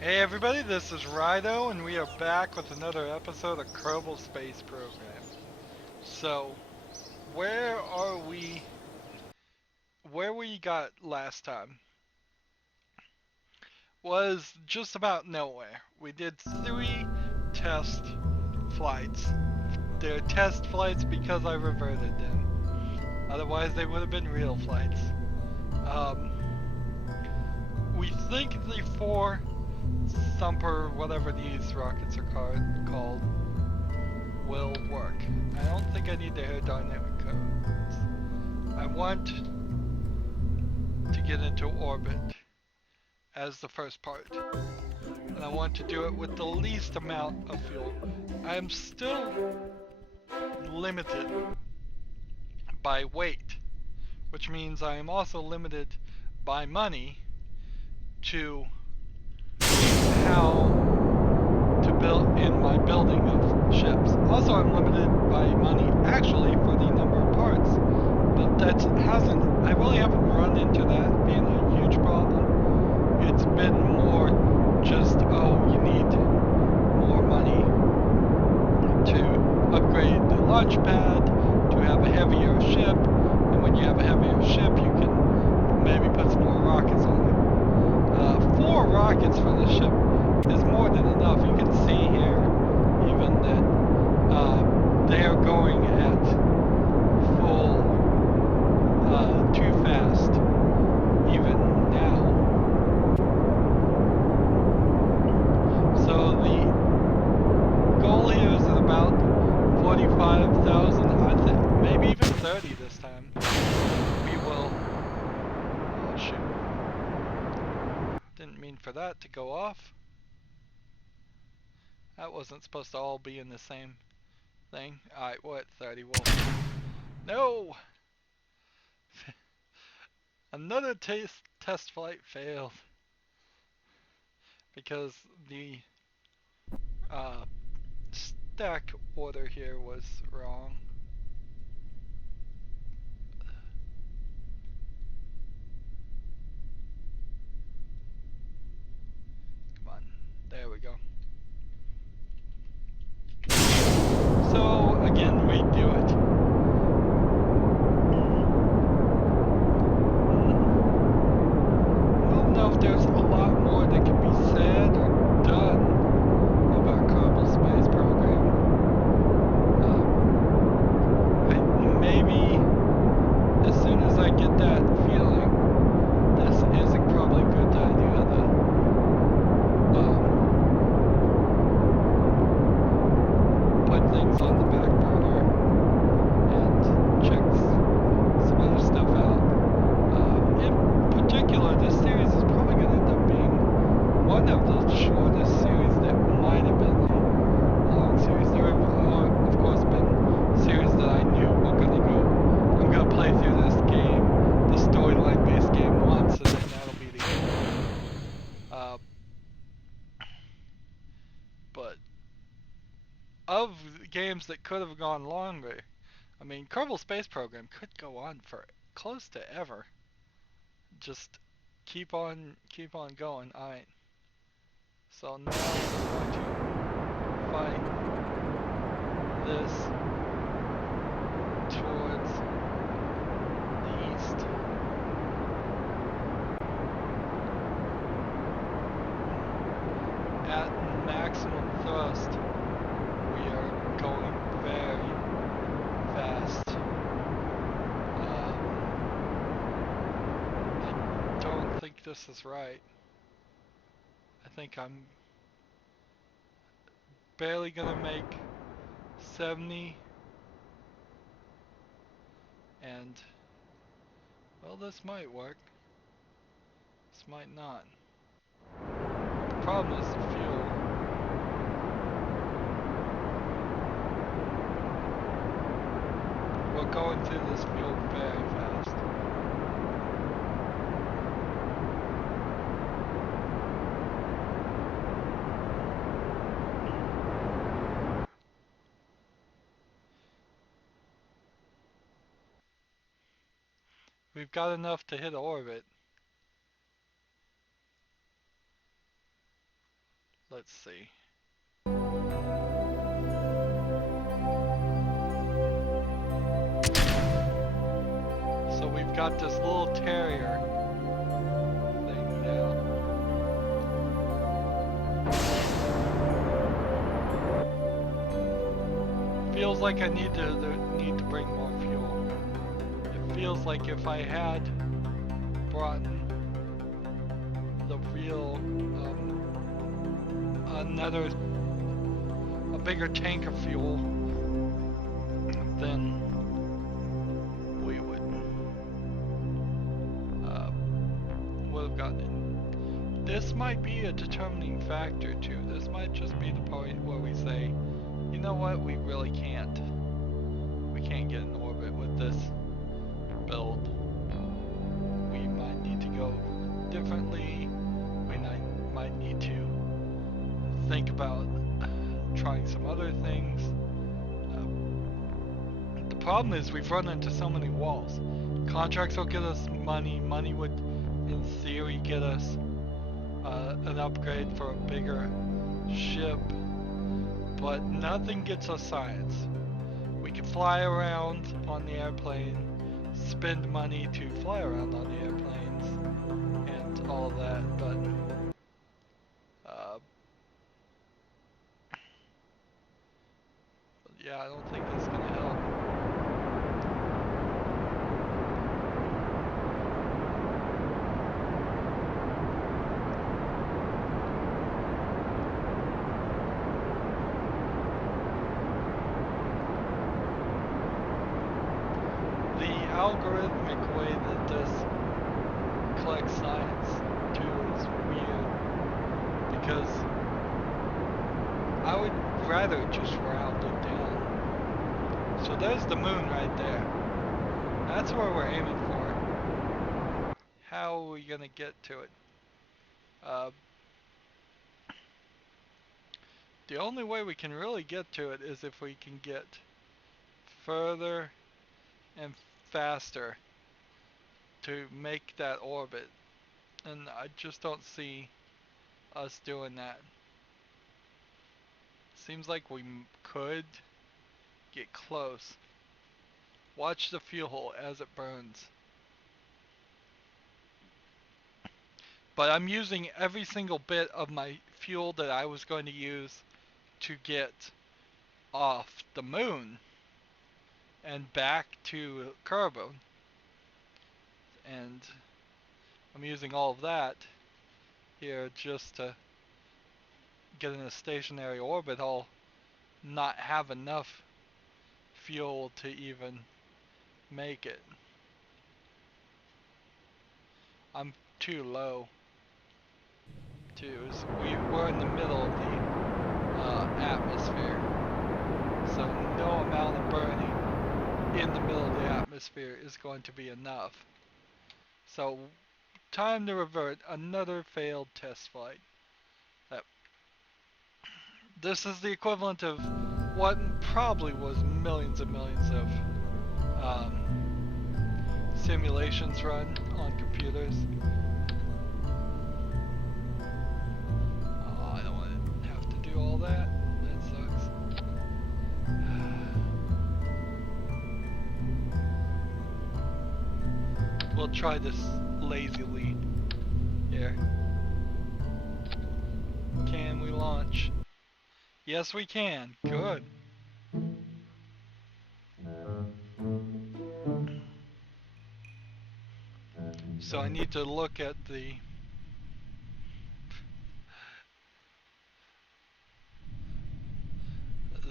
Hey everybody, this is Rydo, and we are back with another episode of Kerbal Space Program. So, where are we? Where we got last time was just about nowhere. We did 3 test flights. They're test flights because I reverted them. Otherwise, they would have been real flights. Um, we think the 4 Thumper, whatever these rockets are called, will work. I don't think I need the aerodynamic codes. I want to get into orbit as the first part. And I want to do it with the least amount of fuel. I am still limited by weight, which means I am also limited by money to how to build in my building of ships. Also, I'm limited by money actually for the number of parts, but that hasn't. I really haven't run into that being a huge problem. It's been more just, oh, you need more money to upgrade the launch pad to have a heavier ship, and when you have a heavier ship, you can maybe put some more rockets on it. 4 rockets for the ship is more than enough. You can see here even that they are going at full, too fast even now. So the goal here is at about 45,000. I think maybe even 30 this time. We will. Oh shoot! Didn't mean for that to go off. That wasn't supposed to all be in the same thing. Alright, what 30? Well, no! Another test flight failed because the uh, stack order here was wrong. Come on, there we go. So again, we do it. I don't know if there's a lot more that can be said or done about Kerbal Space Program. Maybe as soon as I get that feeling, this isn't probably a good idea to put things on the back burner and check some other stuff out. In particular, this series is probably going to end up being one of the shortest series that might have been a long series. There have, of course, been series that I knew were going to go. I'm going to play through this game, the storyline-based game, once, and then that'll be the end. But of games that could have gone longer, I mean, Kerbal Space Program could go on for close to ever. Just keep on going. Alright. So now we're going to fight this towards the east. At maximum thrust, we are going very fast. I don't think this is right. I think I'm barely gonna make 70, and well, this might work. This might not. The problem is the fuel. We're going through this fuel very fast. We've got enough to hit orbit. Let's see. So we've got this little terrier thing now. Feels like I need to bring more fuel. It feels like if I had brought the real a bigger tank of fuel, then we would have gotten it. This might be a determining factor too. This might just be the point where we say, you know what, we really can't. We can't get in orbit with this build. We might need to go differently. We might need to think about trying some other things. The problem is we've run into so many walls. Contracts will get us money. Money would, in theory, get us an upgrade for a bigger ship. But nothing gets us science. We can fly around on the airplane, spend money to fly around on the airplanes, and all that, but yeah, I don't think that's gonna help. The algorithmic way that this collects science too is weird, because I would rather just round it down. So there's the moon right there. That's where we're aiming for. How are we gonna get to it? The only way we can really get to it is if we can get further and faster to make that orbit. And I just don't see us doing that. Seems like we could get close. Watch the fuel as it burns. But I'm using every single bit of my fuel that I was going to use to get off the moon and back to Kerbal. And I'm using all of that here just to get in a stationary orbit. I'll not have enough fuel to even make it. I'm too low. We're in the middle of the atmosphere, so no amount of burning in the middle of the atmosphere is going to be enough. So time to revert. Another failed test flight. This is the equivalent of what probably was millions and millions of simulations run on computers. Oh, I don't want to have to do all that. That sucks. We'll try this lazily here. Can we launch? Yes, we can. Good. So I need to look at the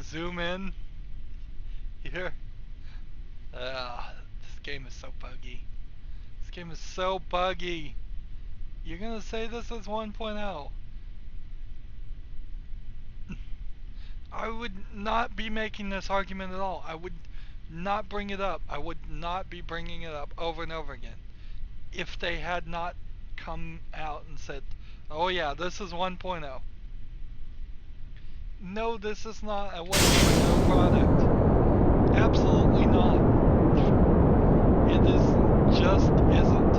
zoom in here. This game is so buggy. This game is so buggy. You're gonna say this is 1.0. I would not be making this argument at all. I would not bring it up. I would not be bringing it up over and over again if they had not come out and said, oh yeah, this is 1.0. No, this is not a 1.0 product. Absolutely not. It just isn't.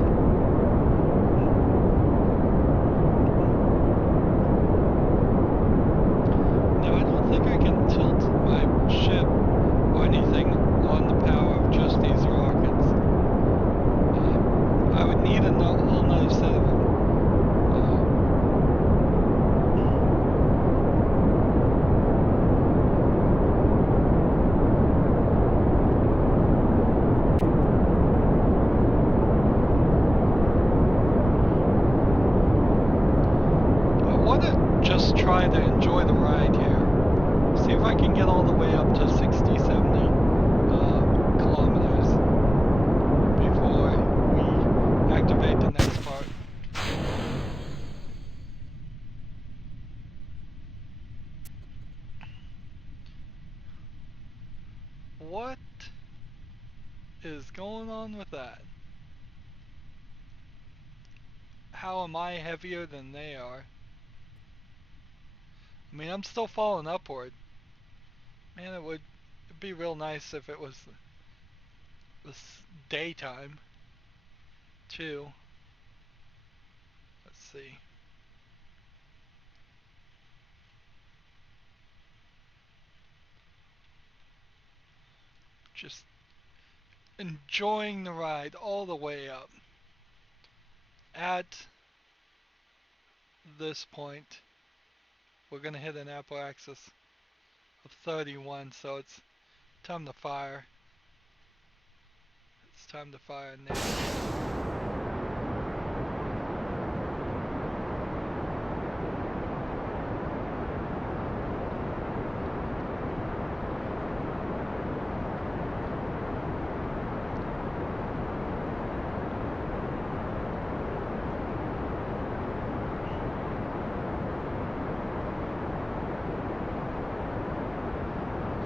try to enjoy the ride here. See if I can get all the way up to 60, 70 kilometers before we activate the next part. What is going on with that? How am I heavier than they are? I mean, I'm still falling upward. Man, it'd be real nice if it was this daytime, too. Let's see. Just enjoying the ride all the way up. At this point, we're gonna hit an apoaxis of 31, so it's time to fire. It's time to fire now.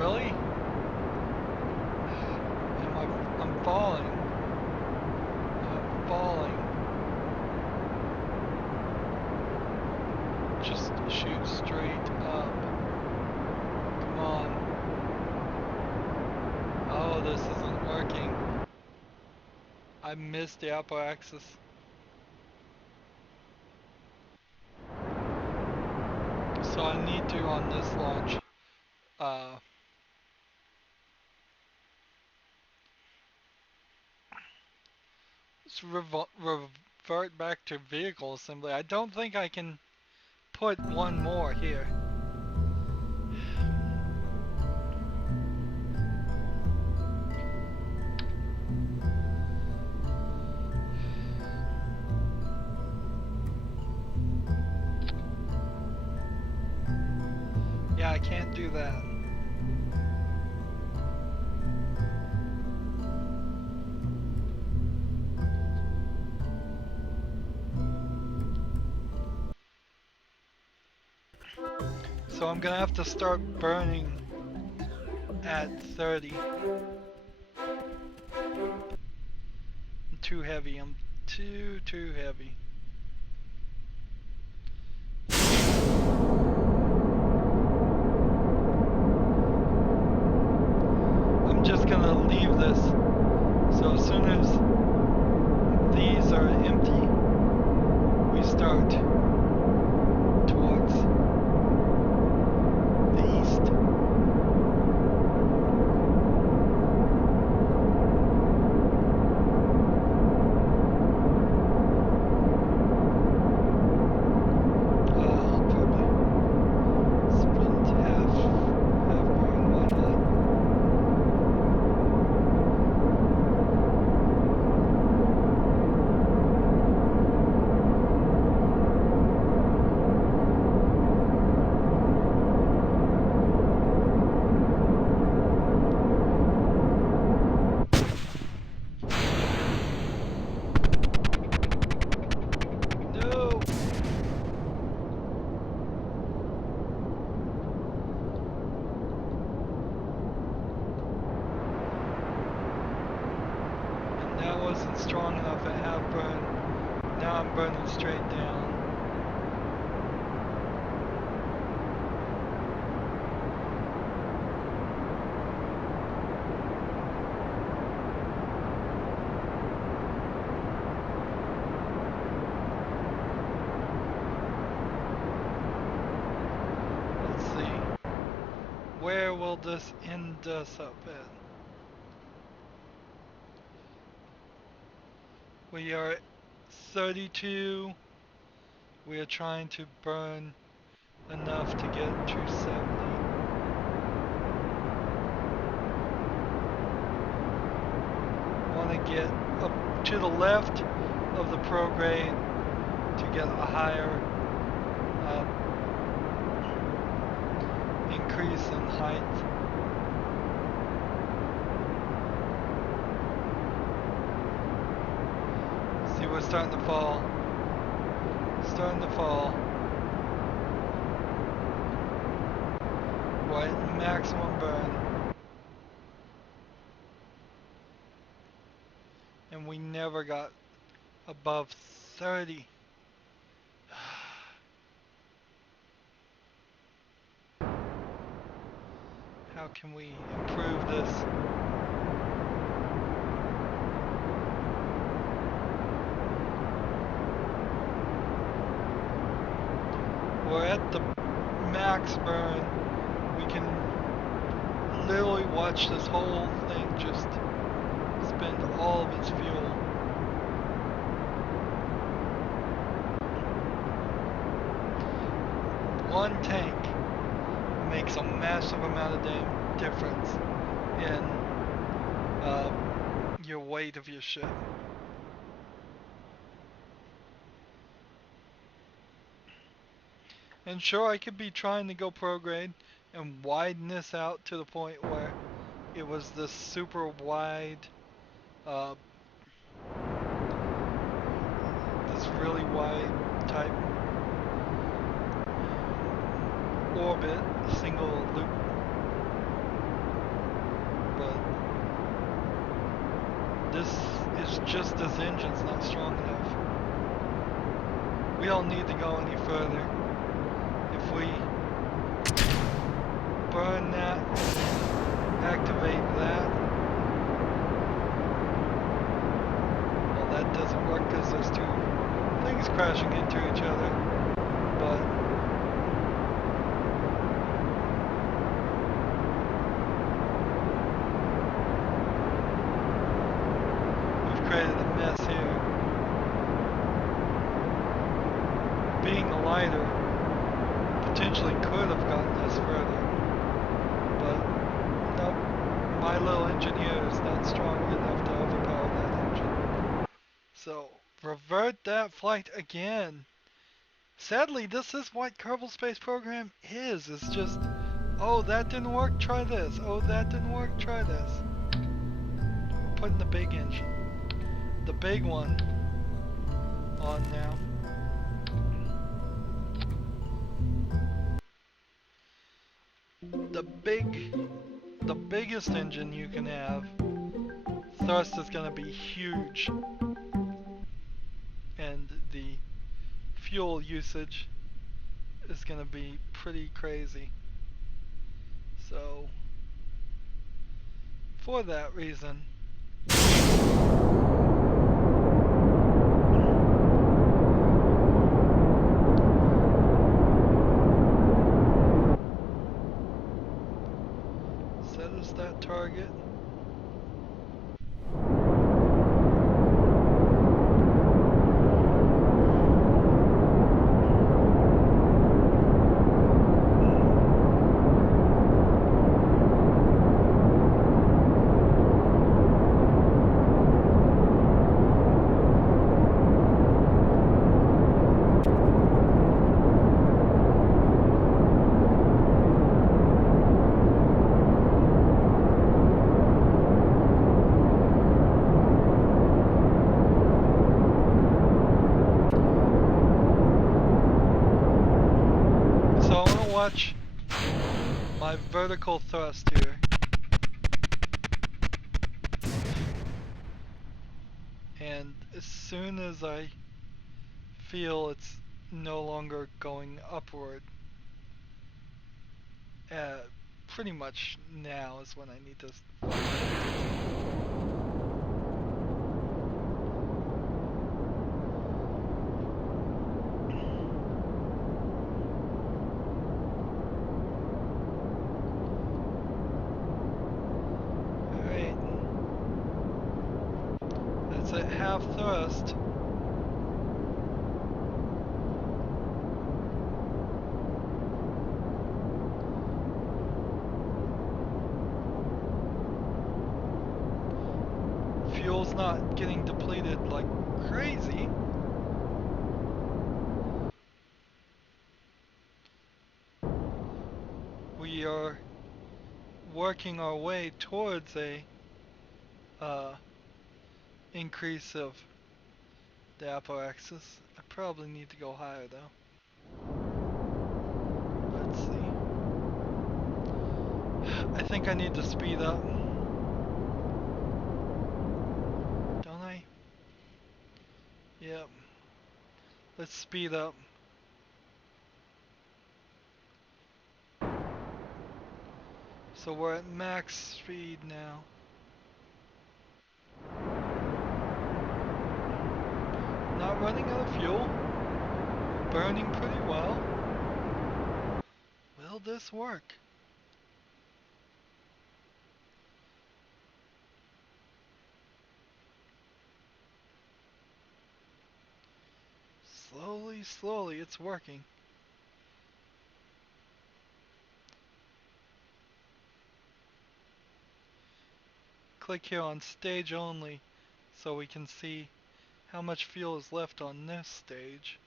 Really? I'm falling. I'm falling. Just shoot straight up. Come on. Oh, this isn't working. I missed the apoaxis. So I need to, on this launch, uh, revert back to vehicle assembly. I don't think I can put one more here. Yeah, I can't do that. So I'm gonna have to start burning at 30. I'm too heavy. I'm too heavy. I'm just gonna leave this. So as soon as these are empty, we start towards the east. I'll probably spend half burn, why not? No! And that wasn't strong enough at half burn. Now I'm burning straight down. Let's see. Where will this end us up at? We are at 32. We are trying to burn enough to get to 70. I want to get up to the left of the prograde to get a higher in height. See, we're starting to fall. Starting to fall. We're at maximum burn. And we never got above 30. How can we improve this? We're at the max burn. We can literally watch this whole thing just spend all of its fuel. One tank makes a massive amount of difference in uh, your weight of your ship. And sure, I could be trying to go prograde and widen this out to the point where it was this super wide, uh, this really wide type orbit, single loop. But this is just this engine's not strong enough. We don't need to go any further. If we burn that, activate that. Well, that doesn't work because there's two things crashing into each other. But we've created a mess here. Being lighter potentially could have gotten us further. But nope, my little engineer is not strong enough to overpower that engine. So revert that flight again. Sadly, this is what Kerbal Space Program is. It's just, oh, that didn't work, try this. Oh, that didn't work, try this. We're putting the big engine, the big one, on now. The biggest engine you can have, thrust is going to be huge. And the fuel usage is going to be pretty crazy. So, for that reason, set us that target. Watch my vertical thrust here. And as soon as I feel it's no longer going upward, pretty much now is when I need to Alright. That's at half thrust. Fuel's not getting depleted like crazy. We are working our way towards a uh, increase of the apoaxis. I probably need to go higher though. Let's see. I think I need to speed up. Don't I? Yep. Let's speed up. So we're at max speed now. Not running out of fuel. Burning pretty well. Will this work? Slowly, slowly, it's working. Click here on stage only so we can see how much fuel is left on this stage.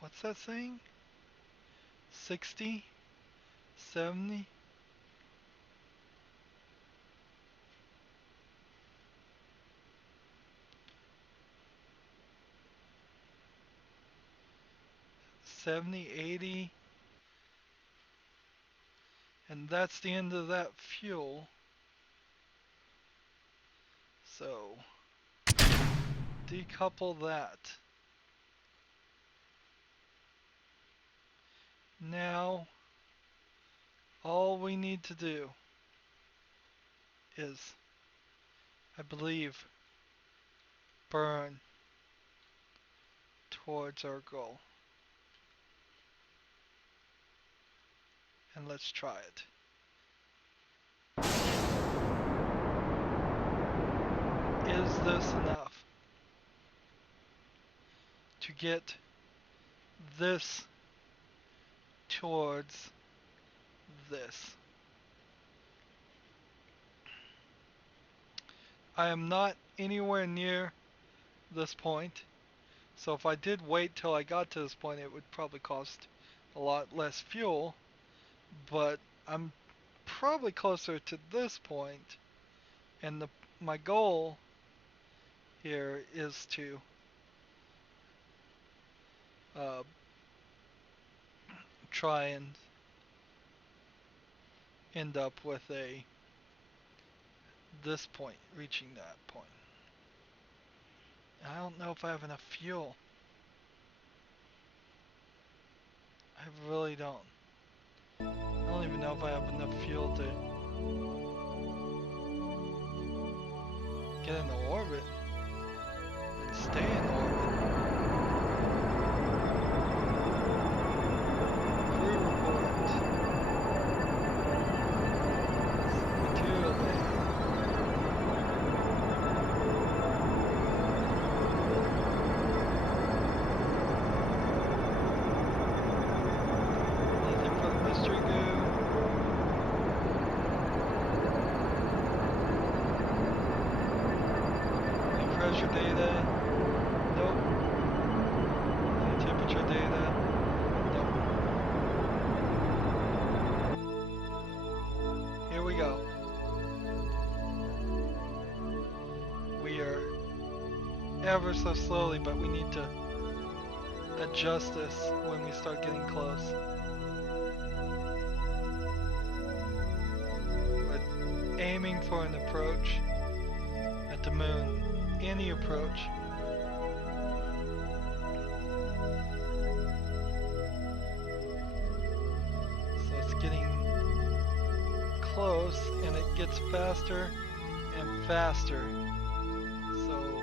What's that saying? 60? 70? 70, 80? And that's the end of that fuel. So, decouple that. Now, all we need to do is, I believe, burn towards our goal. And let's try it. Is this enough to get this towards this? I am not anywhere near this point, so if I did wait till I got to this point, it would probably cost a lot less fuel, but I'm probably closer to this point, and my goal here is to uh, try and end up with this point, reaching that point. I don't know if I have enough fuel. I really don't. I don't even know if I have enough fuel to get into orbit and stay in orbit. Crew report. Material bay. Nothing for the mystery goo. Any pressure data? Nope. Any temperature data? Nope. Here we go. We are ever so slowly, but we need to adjust this when we start getting close. We're aiming for an approach at the moon. Any approach. So it's getting close and it gets faster and faster. So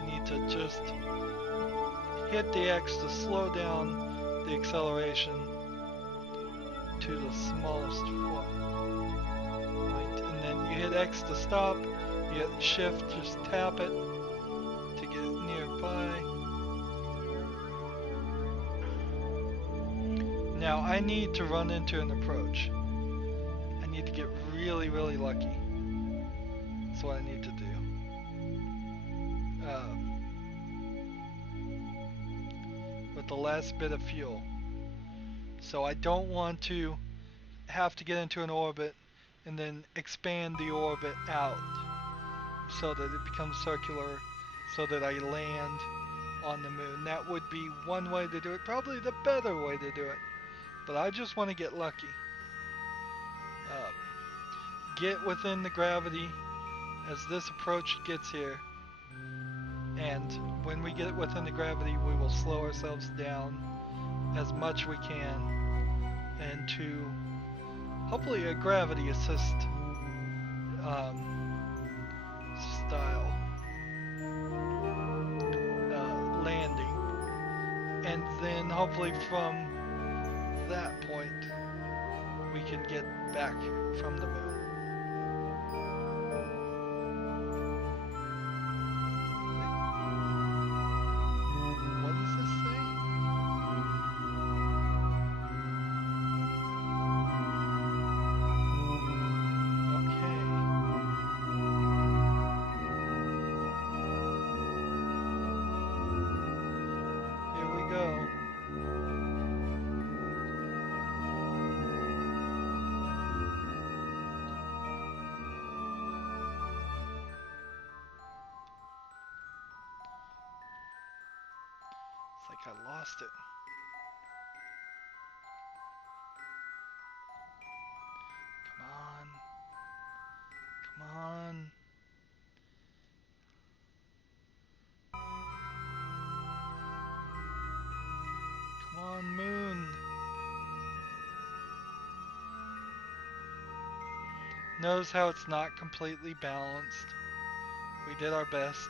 you need to just hit the X to slow down the acceleration to the smallest point. And then you hit X to stop, you hit shift, just tap it to get nearby. Now I need to run into an approach. I need to get really, really lucky. That's what I need to do. with the last bit of fuel. So I don't want to have to get into an orbit and then expand the orbit out so that it becomes circular so that I land on the moon. That would be one way to do it, probably the better way to do it. But I just want to get lucky. Get within the gravity as this approach gets here. And when we get within the gravity, we will slow ourselves down as much we can into hopefully a gravity assist style landing, and then hopefully from that point we can get back from the moon. What does this say? I lost it. Come on. Come on. Come on, moon. Notice how it's not completely balanced. We did our best.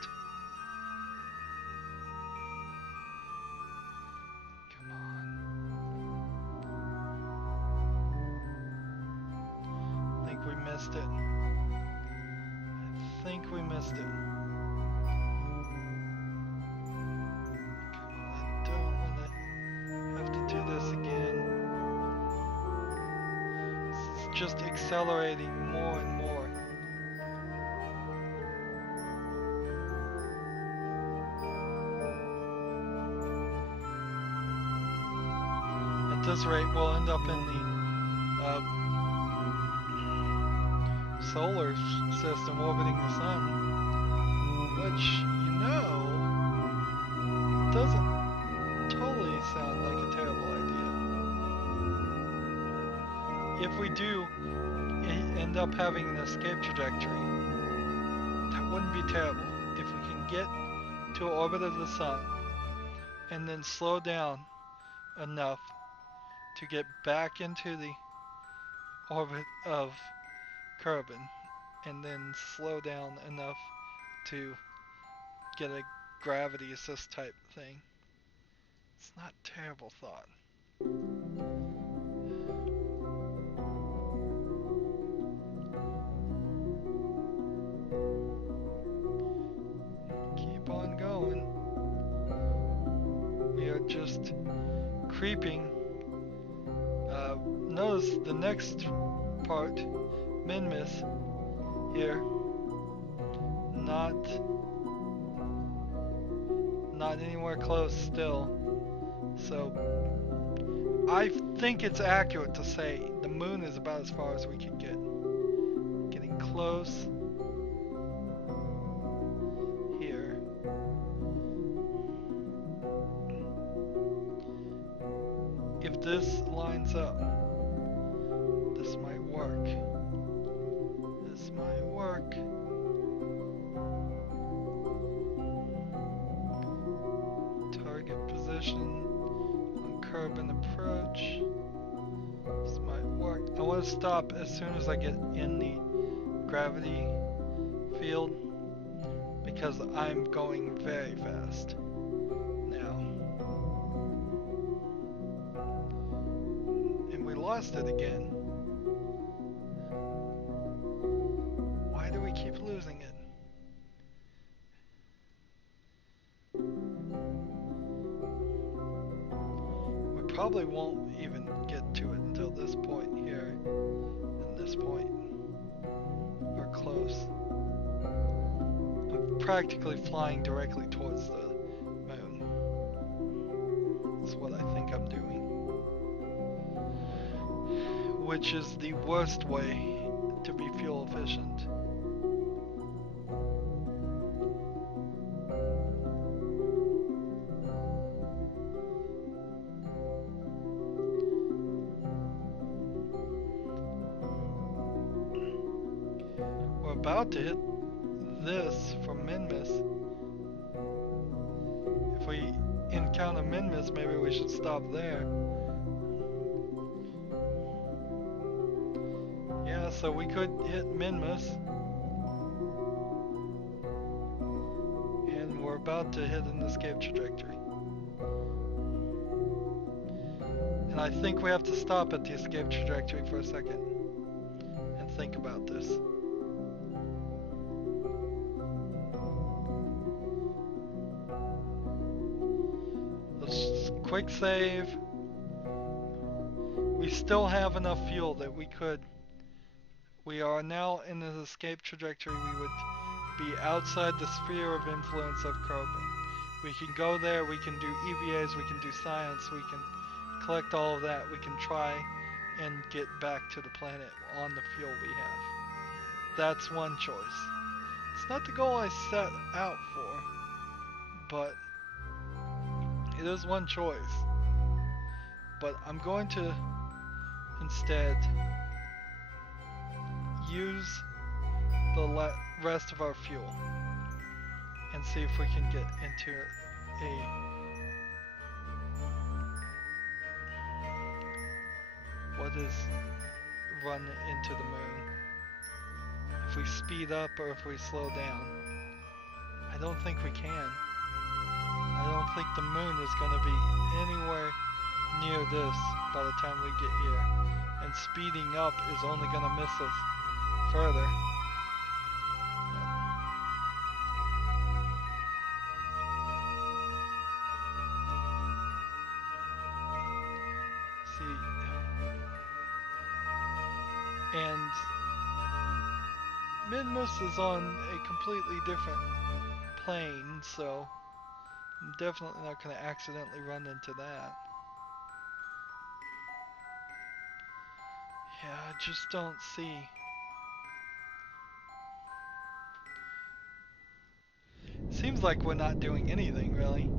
Come on. I think we missed it. I think we missed it. Come on, I don't want to have to do this again. It's just accelerating more and more. At this rate, we'll end up in the solar system orbiting the sun, which, you know, doesn't totally sound like a terrible idea. If we do end up having an escape trajectory, that wouldn't be terrible. If we can get to an orbit of the sun and then slow down enough to get back into the orbit of Kerbal, and then slow down enough to get a gravity assist type thing. It's not a terrible thought. Keep on going. We are just creeping. Notice the next part, Minmus, here, not anywhere close still. So I think it's accurate to say the moon is about as far as we can get. Getting close here. If this lines up, this might work. This might work. Target position on Kerbal approach. This might work. I want to stop as soon as I get in the gravity field because I'm going very fast now. And we lost it again. Why do we keep losing it? We probably won't even get to it until this point here, and this point, or close. I'm practically flying directly towards the moon. Is what I think I'm doing. Which is the worst way to be fuel efficient. We're about to hit this from Minmus. If we encounter Minmus, maybe we should stop there. Yeah, so we could hit Minmus. And we're about to hit an escape trajectory. And I think we have to stop at the escape trajectory for a second and think about this. Let's quick save. We still have enough fuel that we could. We are now in an escape trajectory. We would be outside the sphere of influence of Kerbal. We can go there, we can do EVAs, we can do science, we can collect all of that. We can try and get back to the planet on the fuel we have. That's one choice. It's not the goal I set out for, but it is one choice. But I'm going to instead use the rest of our fuel and see if we can get into what is run into the moon. If we speed up or if we slow down. I don't think we can. I don't think the moon is going to be anywhere near this by the time we get here. And speeding up is only going to miss us further. See. And Minmus is on a completely different plane, so I'm definitely not going to accidentally run into that. Yeah, I just don't see. Seems like we're not doing anything, really.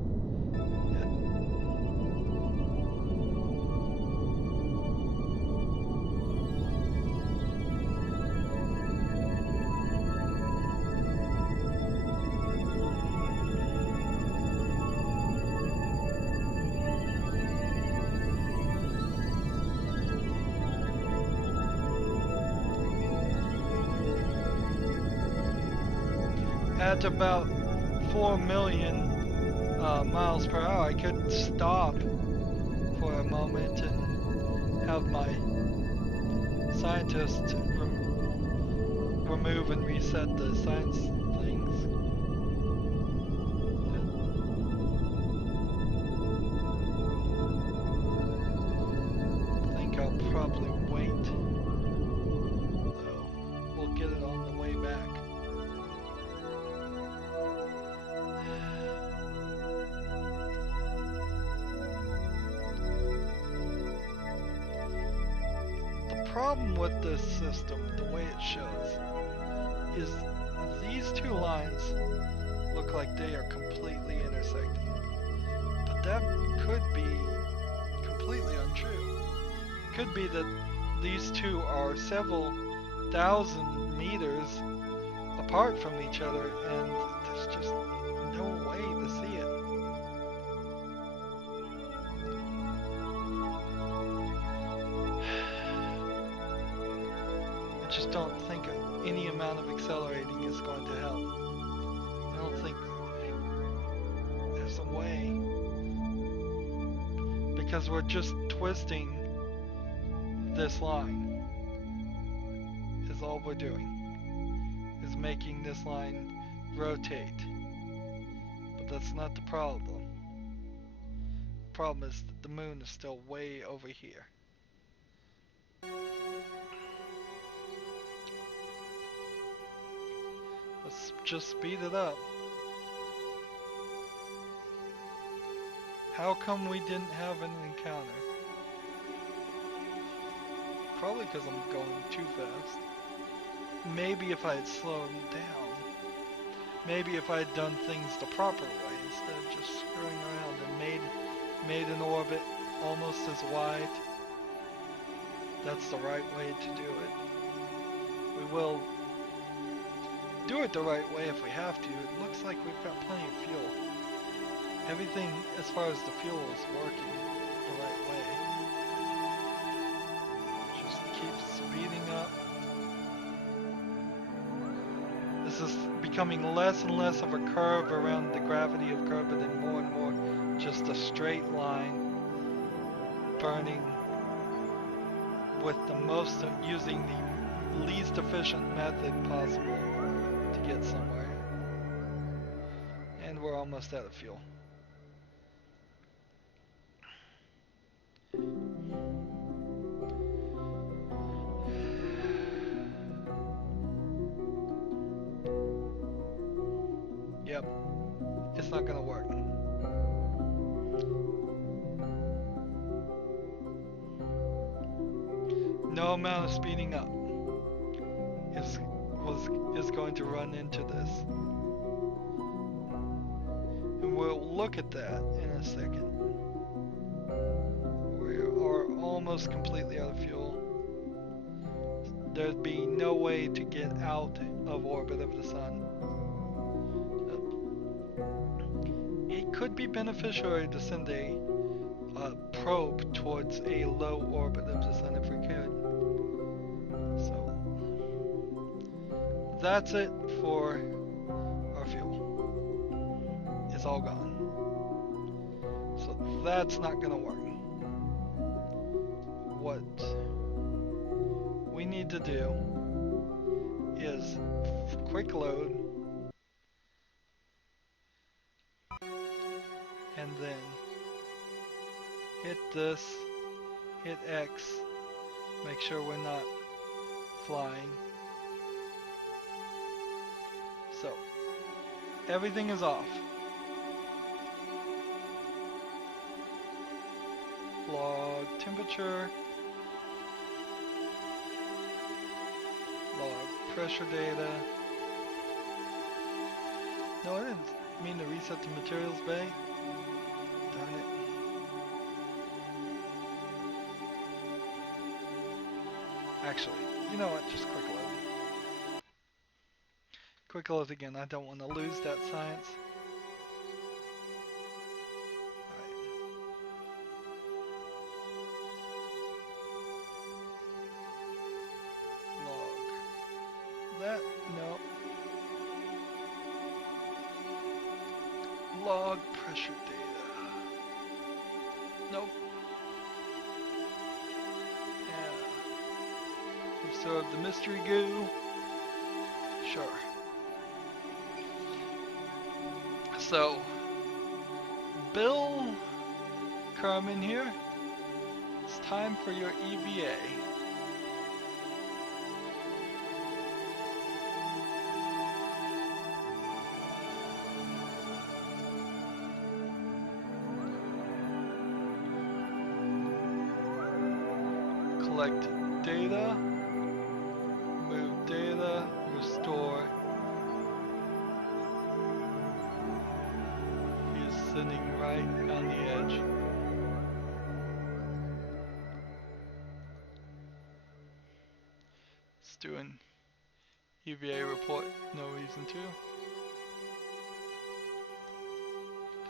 At about 4 million miles per hour, I could stop for a moment and have my scientist remove and reset the science things. I think I'll probably wait, though. We'll get it on the way back. The problem with this system, the way it shows, is these two lines look like they are completely intersecting. But that could be completely untrue. It could be that these two are several thousand meters apart from each other and there's just no way to see it. I just don't think any amount of accelerating is going to help. I don't think there's a way. Because we're just twisting this line. Is all we're doing. Is making this line rotate. But that's not the problem. The problem is that the moon is still way over here. Let's just speed it up. How come we didn't have an encounter? Probably because I'm going too fast. Maybe if I had slowed down. Maybe if I had done things the proper way instead of just screwing around and made an orbit almost as wide. That's the right way to do it. We will do it the right way if we have to. It looks like we've got plenty of fuel. Everything as far as the fuel is working the right way. Just keep speeding up. This is becoming less and less of a curve around the gravity of Kerbal and more just a straight line burning with the most using the least efficient method possible to get somewhere. And we're almost out of fuel. Yep, it's not gonna work. No amount of speeding up is going to run into this. And we'll look at that in a second. We are almost completely out of fuel. There'd be no way to get out of orbit of the sun. It could be beneficial to send a probe towards a low orbit of the sun if we could. So that's it for our fuel. It's all gone. So that's not gonna work. What we need to do is quick load and then hit this, hit X, make sure we're not flying. So everything is off. Log temperature, log pressure data. No, I didn't mean to reset the materials bay. Darn it. Actually, you know what? Just quick load. Quick load again. I don't want to lose that science. Log. That, no. Log pressure data. Nope. Absorb the mystery goo. Sure. So, Bill Carmen here. It's time for your EVA. Collect data. Move data, restore. He is sitting right on the edge. Let's do an EVA report. No reason to.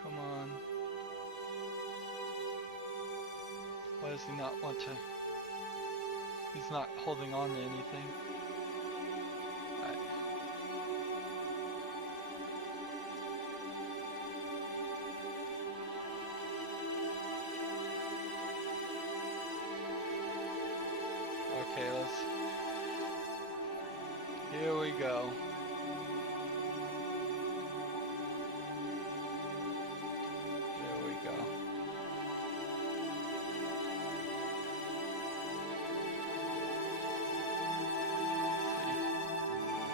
Come on. Why does he not want to? He's not holding on to anything. Okay, let's... Here we go. Here we go.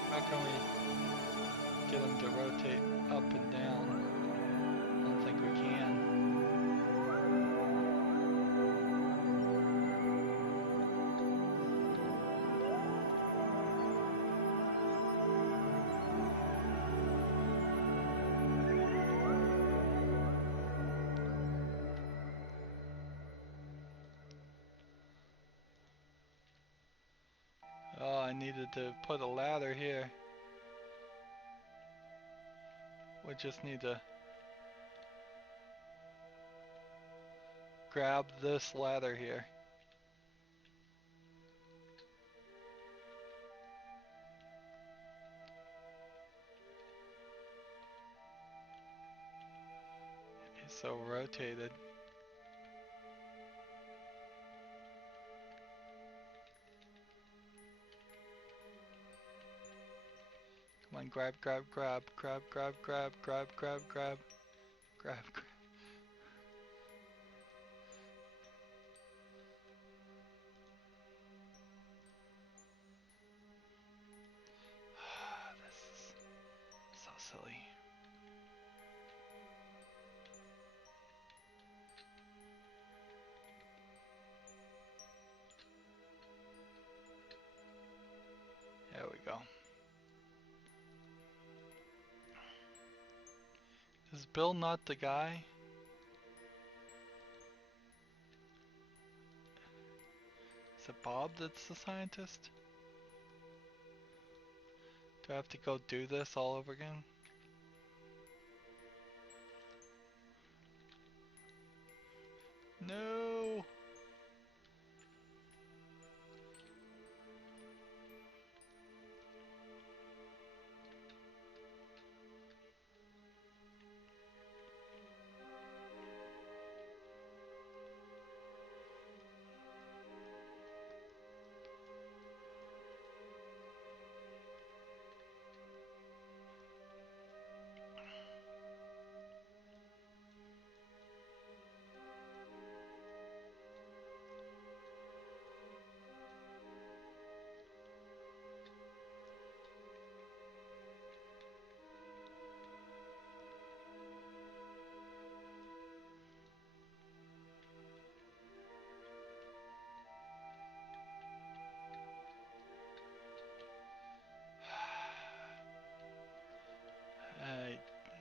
How can we get them to rotate up and down? I don't think we can. needed to put a ladder here. We just need to grab this ladder here. It's so rotated. Come on, grab, grab, grab, grab, grab, grab, grab, grab, grab, grab, grab. This is so silly. There we go. Is Bill not the guy? Is it Bob that's the scientist? Do I have to go do this all over again? No!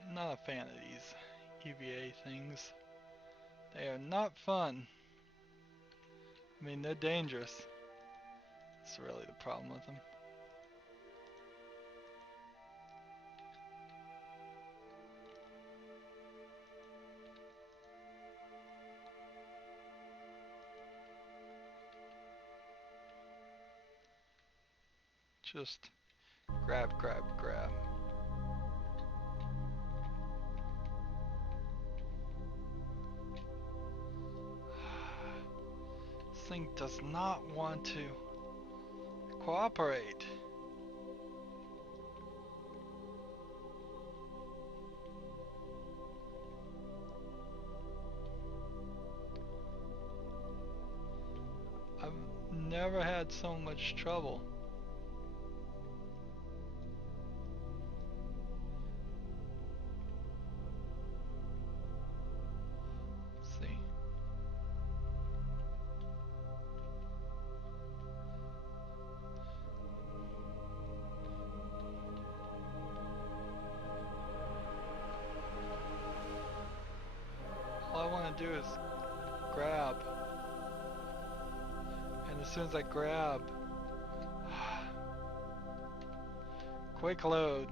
I'm not a fan of these EVA things. They are not fun. I mean, they're dangerous. That's really the problem with them. Just grab, grab, grab. This thing does not want to cooperate. I've never had so much trouble. Let's see. All I want to do is grab. And as soon as I grab, quick load.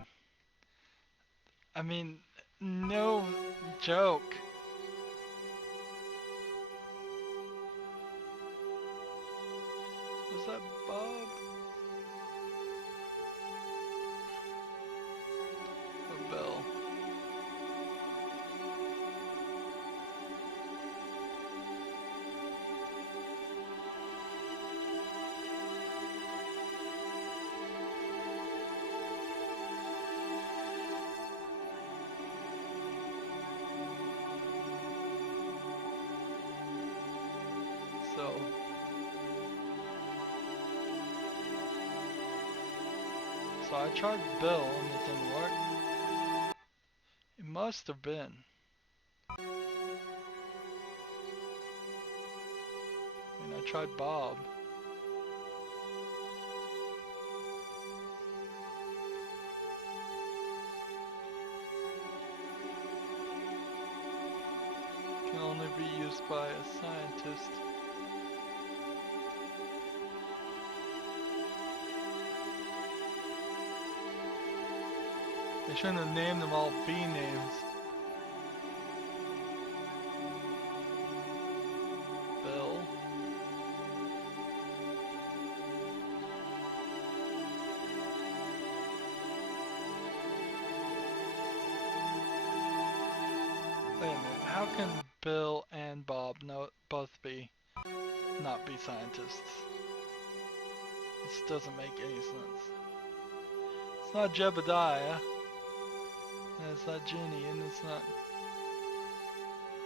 I mean, no joke. Was that Bob? Or Bill? So I tried Bill and it didn't work. It must have been. I mean, I tried Bob. Can only be used by a scientist. They shouldn't have named them all B names. Bill. Wait a minute, how can Bill and Bob both not be scientists? This doesn't make any sense. It's not Jebediah, and it's not Ginny, and it's not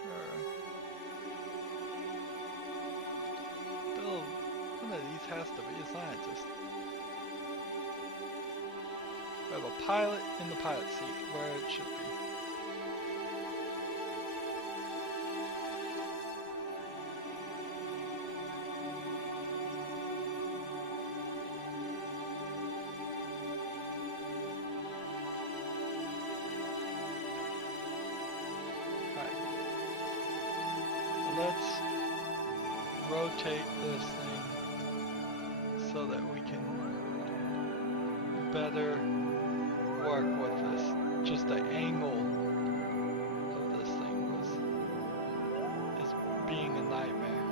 her. Bill, one of these has to be a scientist. We have a pilot in the pilot seat, where it should be. Let's rotate this thing so that we can better work with this. Just the angle of this thing is being a nightmare.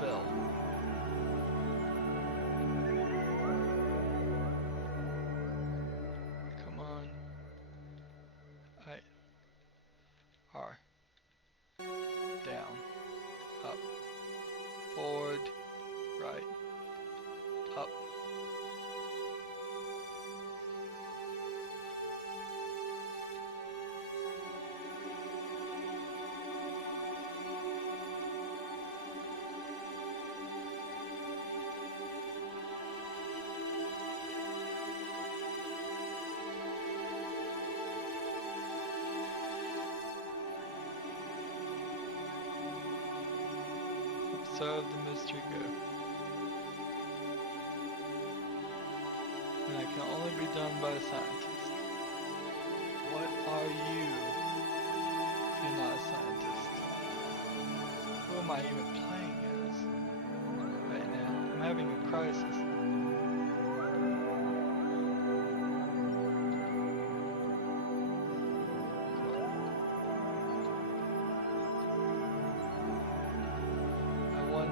Bill. Come on. Alright. R. Down, up, forward, right, up. Observe the mystery go. And that can only be done by a scientist. What are you if you're not a scientist? Who am I even playing as right now? I'm having a crisis.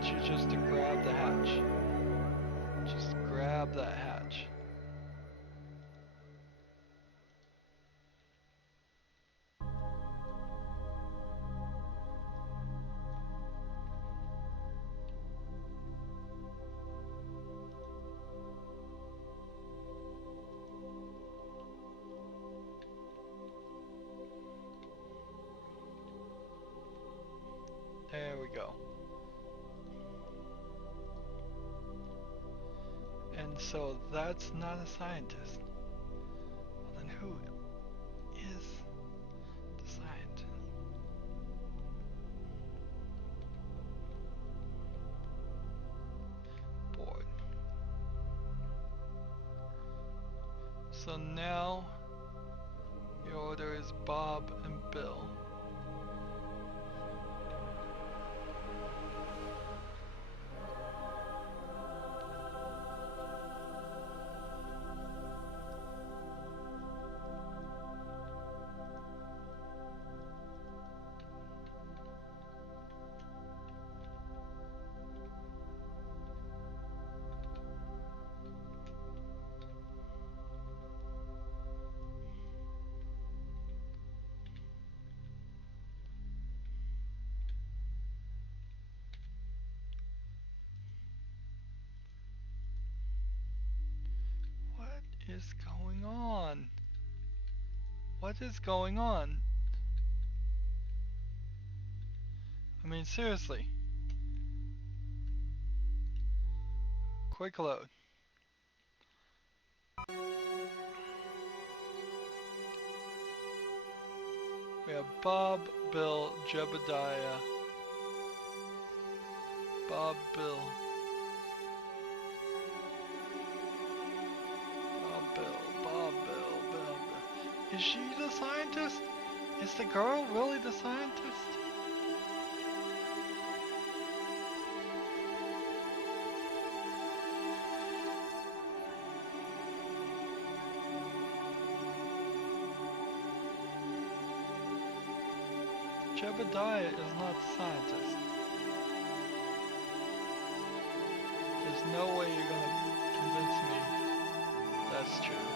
You just to grab the hatch. Just grab that hatch. There we go. And so that's not a scientist. Well, then who is the scientist? Board. So now your order is Bob and Bill. What is going on? What is going on? I mean, seriously. Quick load. We have Bob, Bill, Jebediah. Bob, Bill. Bob, Bill. Is she the scientist? Is the girl really the scientist? Jebediah is not a scientist. There's no way you're gonna convince me that's true.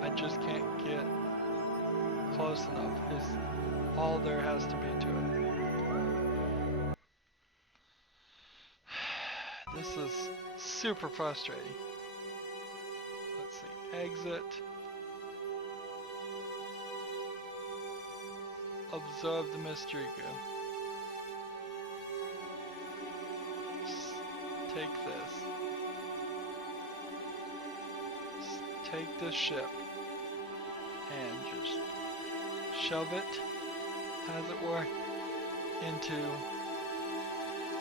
I just can't get close enough, is all there has to be to it. This is super frustrating. Let's see, exit. Observe the mystery goo. Take this. Take this ship and just shove it, as it were, into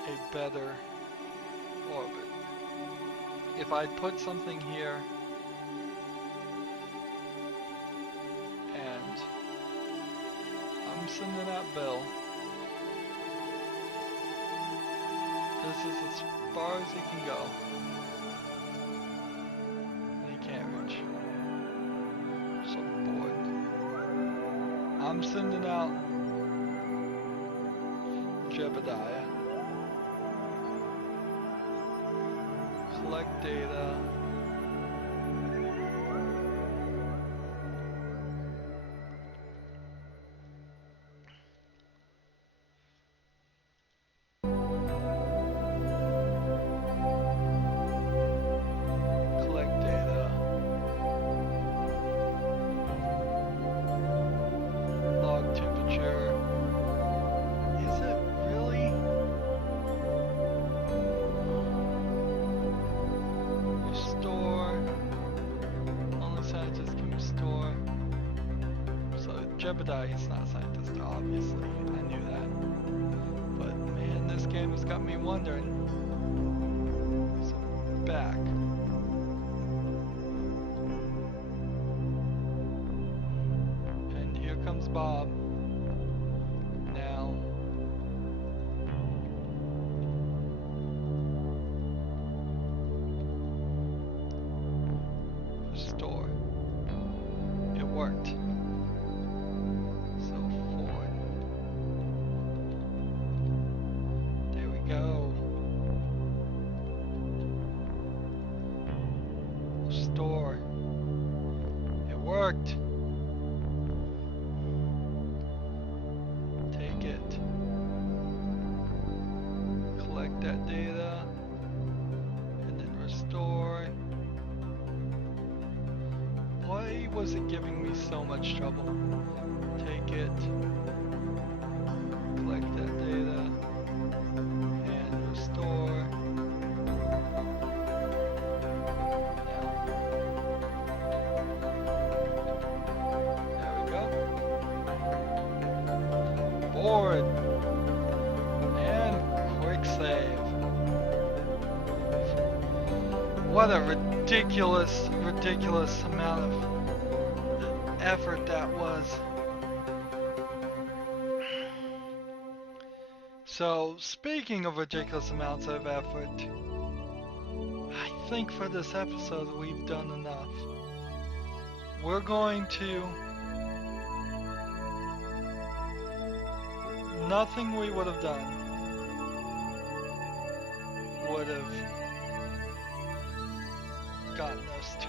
a better orbit. If I'd put something here and I'm sending out Bill, this is as far as he can go, and he can't reach. So bored. I'm sending out Jebediah. Collect data. Collect data. Log temperature. Is it really? Restore. Only scientists can restore. So Jebediah is not a scientist, obviously. I knew that. But man, this game has got me wondering. So back. And here comes Bob. Now. Restore. It worked. So forward. There we go. Restore. It worked. Take it. Collect that data. And then restore. Why was it giving me so much trouble? Take it. Collect that data. And restore. There we go. Board. And quick save. What a ridiculous amount of effort that was. So, speaking of ridiculous amounts of effort, I think for this episode we've done enough. We're going to... Nothing we would have done would have gotten us to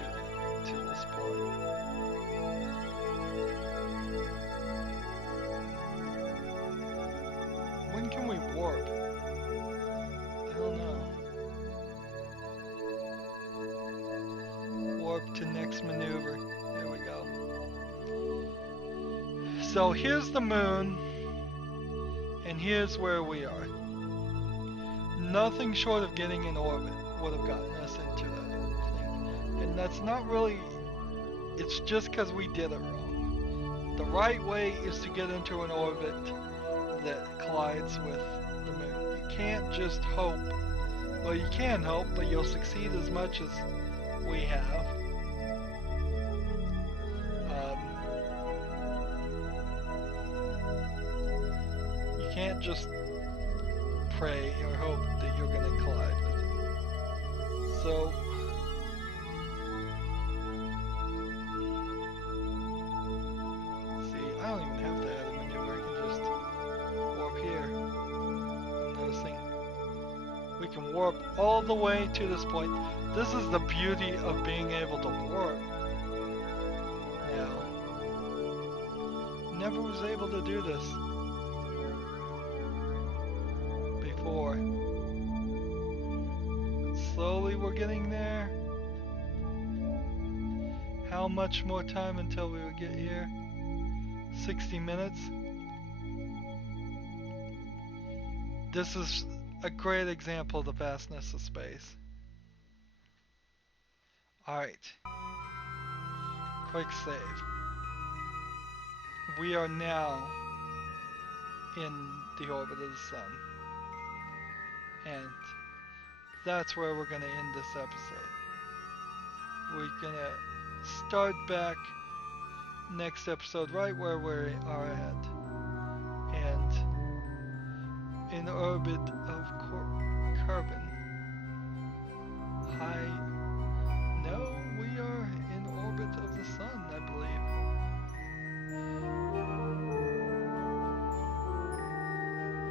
this point. When can we warp? I don't know. Warp to next maneuver. There we go. So here's the moon, and here's where we are. Nothing short of getting in orbit would have gotten us into that thing. And that's not really, it's just because we did it wrong. The right way is to get into an orbit that collides with the moon. You can't just hope. Well, you can hope, but you'll succeed as much as we have. You can't just pray or hope that you're going to collide with it. So, see, I don't even have to add a maneuver. I can just warp here. I'm noticing we can warp all the way to this point. This is the beauty of being able to warp. Now, never was able to do this before. Slowly we're getting there. How much more time until we would get here? 60 minutes. This is a great example of the vastness of space. Alright. Quick save. We are now in the orbit of the sun. And that's where we're going to end this episode. We're going to start back next episode right where we are at. And in orbit of Kerbal. No, we are in orbit of the sun, I believe.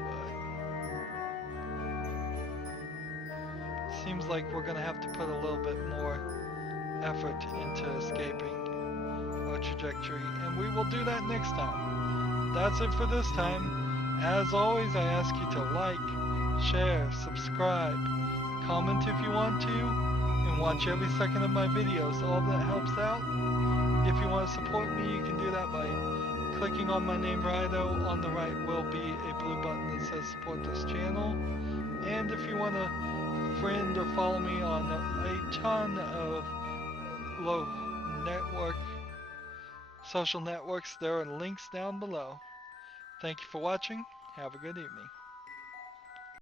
But seems like we're gonna have to put a little bit more effort into escaping our trajectory, and we will do that next time. That's it for this time. As always, I ask you to like, share, subscribe, comment if you want to, and watch every second of my videos. All that helps out. If you want to support me, you can do that by clicking on my name, Rydo. On the right will be a blue button that says support this channel. And if you want to friend or follow me on a ton of social networks, there are links down below. Thank you for watching. Have a good evening.